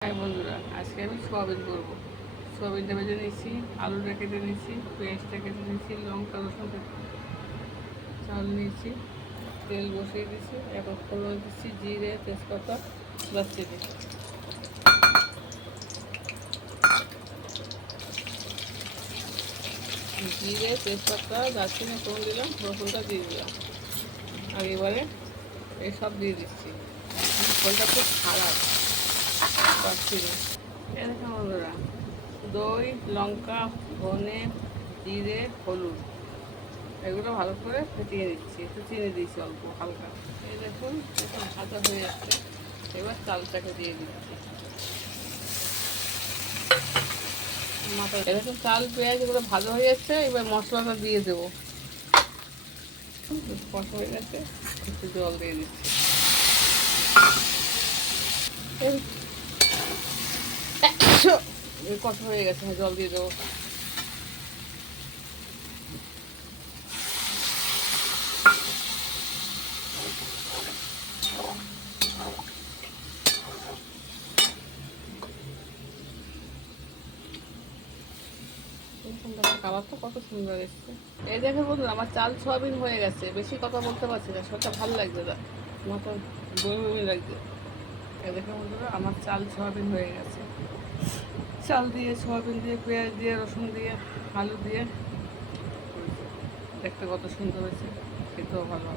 হ্যাঁ বন্ধুরা, আজকে আমি সোয়াবিন করব। সোয়াবিনটা ভেজে নিয়েছি, আলুটা কেটে নিয়েছি, পেঁয়াজটা কেটে নিয়েছি, লঙ্কা, রসুন চাল নিয়েছি, তেল বসিয়ে দিয়েছি এখন ফোড়ন দিচ্ছি জিরে, তেজপাতা দারচিনি জিরে, তেজপাতা, দারচিনি, ফোড়ন দিলাম, রসুনটা দিয়ে দিলাম। আর এবারে এসব দিয়ে দিচ্ছি। ফলটা খুব খারাপ। এরকম দই, লঙ্কা, ধনে, জিরে, হলুদ। এগুলো ভালো করে ফেটিয়ে দিচ্ছি একটু চিনি দিয়েছি অল্প, হালকা। এই দেখুন একটু ভাজা হয়ে যাচ্ছে এবার চালটাকে দিয়ে দিচ্ছি। মাথা এরকম চাল, পেঁয়াজ এগুলো ভাজা হয়ে যাচ্ছে এবার মশলাটা দিয়ে দেবো। কষা হয়ে গেছে। একটু জল দিয়ে দিচ্ছি। কষা হয়ে গেছে হ্যাঁ, জল দিয়ে দেবো। কত সুন্দর এসছে। এই দেখে বন্ধুরা আমার চাল সোয়াবিন হয়ে গেছে। বেশি কথা বলতে পারছি না শরীরটা ভালো লাগছে না মাথা বমি বমি লাগছে। দেখে বন্ধুরা, আমার চাল সোয়াবিন হয়ে গেছে। চাল দিয়ে, সোয়াবিন দিয়ে, পেঁয়াজ দিয়ে, রসুন দিয়ে, আলু দিয়ে। দেখতে কত সুন্দর হয়েছে, খেতেও ভালো।